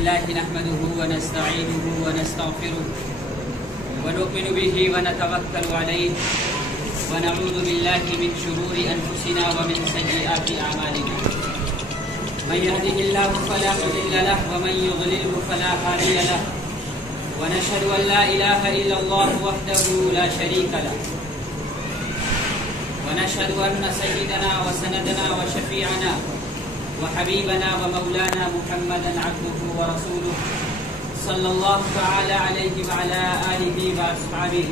لله نحمده ونستعينه ونستغفره ونؤمن به ونتوكل عليه ونعوذ بالله من شرور أنفسنا ومن سيئات أعمالنا. من يهده الله فلا مضل له ومن يضلله فلا هادي له، ونشهد أن لا إله إلا الله وحده لا شريك له، ونشهد أن سيدنا وسندنا وشفيعنا وحبيبنا ومولانا محمدا عبده ورسوله صلى الله تعالى عليه وعلى آله وأصحابه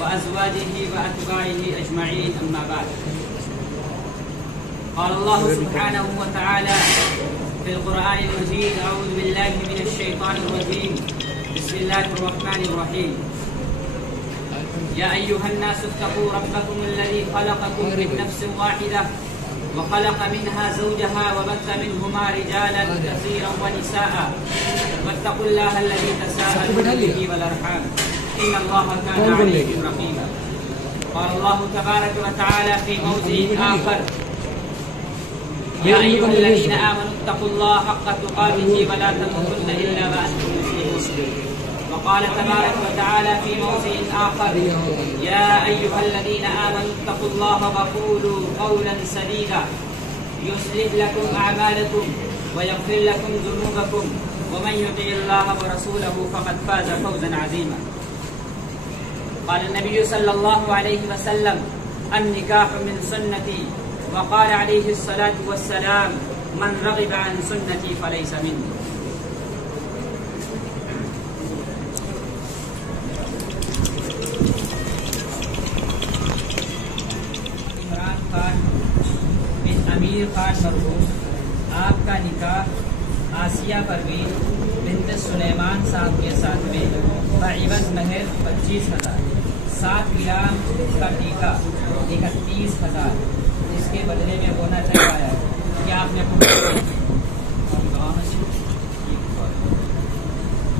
وأزواجه وأتباعه أجمعين، أما بعد. قال الله سبحانه وتعالى في القرآن المجيد: أعوذ بالله من الشيطان الرجيم، بسم الله الرحمن الرحيم. يا أيها الناس اتقوا ربكم الذي خلقكم من نفس واحدة وخلق منها زوجها وبث منهما رجالا كثيرا ونساء، واتقوا الله الذي تساءلون به والأرحام إن الله كان عليكم رقيبا. قال الله تبارك وتعالى في موضع آخر: يا أيها الذين آمنوا اتقوا الله حق تقاته ولا تموتن إلا وأنتم مسلمون. وقال تبارك وتعالى في موضع آخر: يا أيها الذين آمنوا اتقوا الله وقولوا قولا سديدا يصلح لكم أعمالكم ويغفر لكم ذنوبكم ومن يطع الله ورسوله فقد فاز فوزا عظيما. قال النبي صلى الله عليه وسلم: النكاح من سنتي. وقال عليه الصلاة والسلام: من رغب عن سنتي فليس مني. امیر خان مرحوم، آپ کا نکاح آسیہ پروین بنت سلیمان صاحب کے ساتھ میں بعوض مہر 25,000، 7 گرام کا ٹیکہ 31,000 اس کے بدلے میں ہونا چاہتا ہے. کیا آپ نے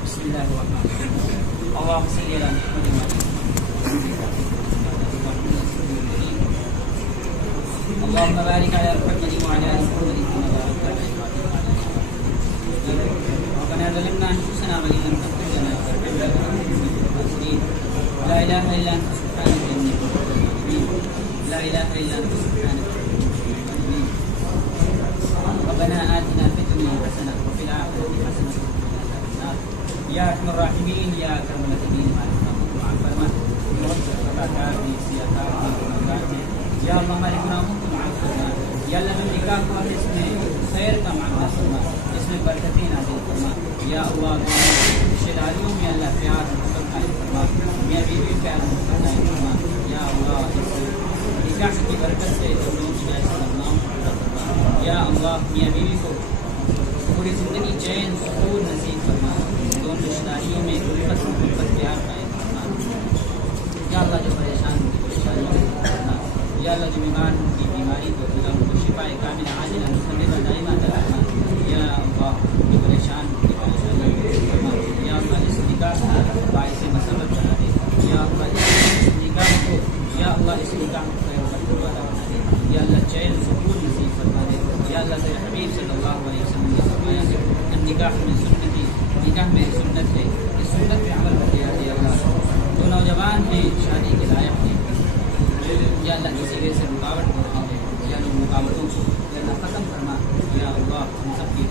بسم اللہ الرحمن الرحیم. اللهم صل علی محمد اللهم بارك على محمد وعلى آل محمد كما باركت على إبراهيم. ربنا ظلمنا أنفسنا وإن لم تغفر لنا وترحمنا لنكونن من الخاسرين. لا إله إلا أنت سبحانك إني كنت من الظالمين. لا إله إلا أنت سبحانك إني كنت من الظالمين. ربنا آتنا في الدنيا حسنة وفي الآخرة حسنة وقنا عذاب النار. يا أرحم الراحمين، يا أكرم الأكرمين، مع فرما یا اللہ ہمارے گناہوں کو معاف کرنا. یا اللہ جو نکاح ہوا ہے اس میں خیر کا معاملہ فرما، اس میں برکتیں نازل فرما. یا اللہ رشتہ داریوں میں اللہ پیار محبت قائم فرما، میاں بیوی پیار محبت قائم فرما. یا اللہ اس نکاح کی برکت سے جو لوگ نام فرما. یا اللہ میاں بیوی کو پوری زندگی چین سکون نصیب فرما. دونوں رشتہ داریوں میں الفت محبت پیار قائم فرما. یا اللہ جو پریشان ان کی پریشانیوں کو کرنا. یا اللہ جو بیمار ان کی بیماری کو ان کو شفا کامل عاجلہ مستمرہ دائمہ عطا فرما. یا اللہ جو پریشان ان کی پریشانیوں کو فرما. یا اللہ اس نکاح کو باعث مسرت بنا دے. یا اللہ اس نکاح کو اس نکاح کو خیر و برکت والا بنا دے. یا اللہ چین سکون نصیب فرما دے. یا اللہ تیرے حبیب صلی اللہ علیہ وسلم نے فرمایا کہ نکاح میں سنتی، نکاح میری سنت ہے، اس سنت پہ عمل کر دیا. یا اللہ جو نوجوان ہیں شادی کے لائق ہیں، یا اللہ کسی وجہ سے رکاوٹ ہو رہی ہے، یا اللہ رکاوٹوں کو یا اللہ ختم کرنا. یا اللہ ہم سب کی